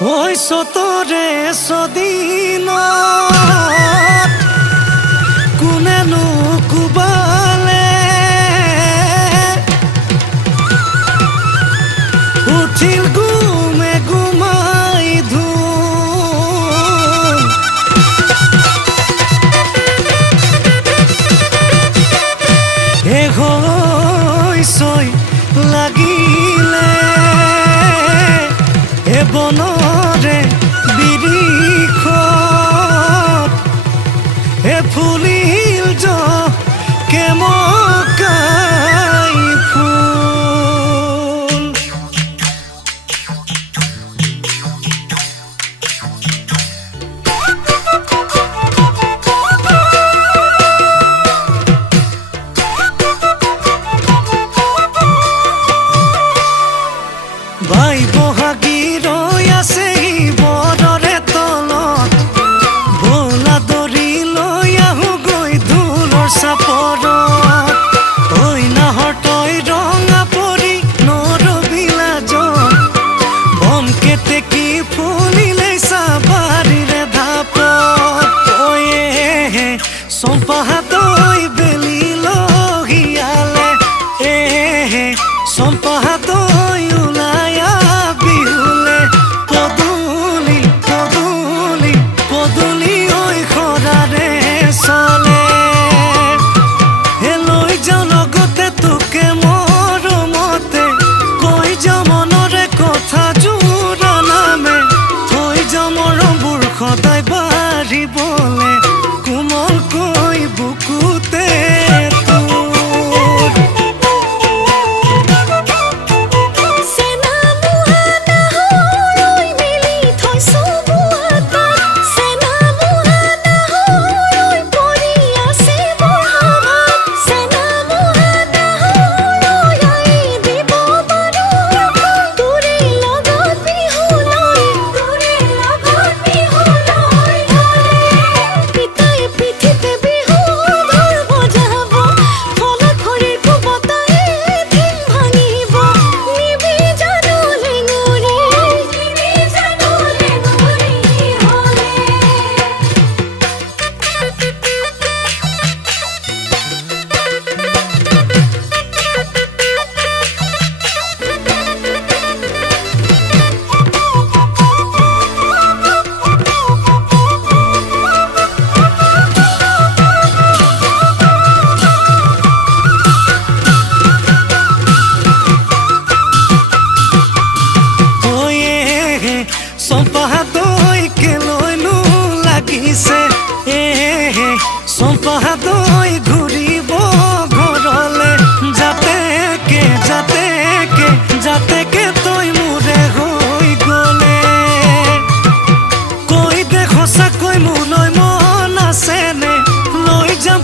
ওই সতরে সদিন কোনেনো কুবালে উঠিল গুমে গুমাই ধুম এ হইছই লাগিলে এ বনরে বিৰিখত এ ফুলিল কেমকাই ফুল বাই বহাগী ৰৈ আছে বৰৰে তলত বোলা দৰি লৈ আহো গৈ ঢোলৰ চাপৰত ঐ নাহৰ তই ৰঙা পৰি নৰবিলাজত বম কেতেকী ফুলিলে চাবাৰীৰে ধাপত ঐ চম্পাহাতৈ বেলি লহিয়ালে চম্পাহাতৈ ওলায়া বিহুলে পদূলি পদূলি পদূলি ঐ খৰাৰে চলে হে লৈ যাওঁ লগতে তোকে মৰমতে কৈ যাওঁ মনৰে কথা জোৰা নামে থৈ যাওঁ মৰমবোৰ সদায় বাঢ়িবলে কোমলকৈ বুকুতে চম্পাহাতৈ কেলৈনো লাগিছে চম্পাহাতৈ ঘূৰিব ঘৰলে যাতেকে যাতেকে যাতেকে তই মোৰে হৈ গ'লে কৈ দে সঁচাকৈ মোলৈ মন আছেনে লৈ যাম